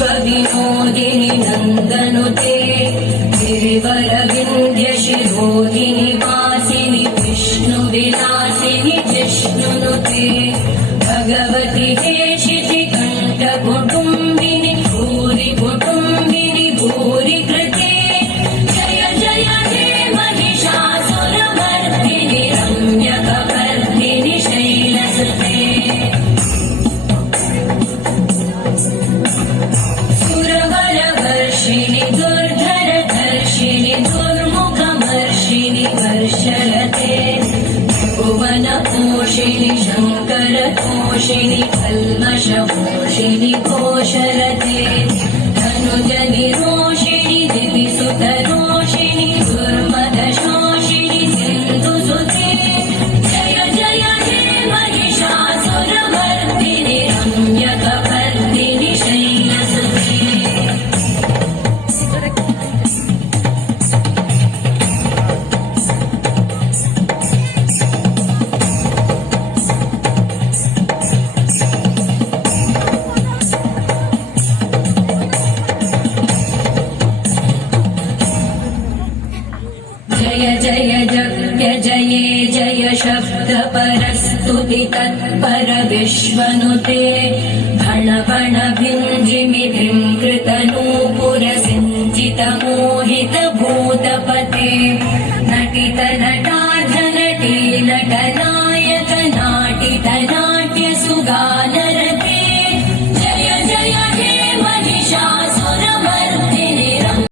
विश्वविनोदिनि नन्दनुते गिरिवरविन्द्यशिरोधिनि वासिनि विष्णुविलासिनि जिष्णुनुते भगवति हेशिति कण्ठकुटुम्बिनि भूरि कुटुम्बिनि भूरि कृते जय जय हे महिषासुरमर्दिनि रम्यकपर्दिनि शैलसुते सुरवरवर्षिणि दुर्धरधर्षिणि दुर्मुखमर्षिणि वर्षलते भुवनपोषिणि शङ्करतोषिणि कल्मषपोषिणि कोशलते धनुजनिरोषिणि दिविसुतरोषिणि दुर्मदशोषिणि सिन्धुसुते जय जय हे महिषासुरमर्दिनि रम्यकपर्दिनि शैलसुते जय जय जप्य जये जय शब्द परस्तुति तत्पर विश्वनुते भण भण भिञ्जिमि भिं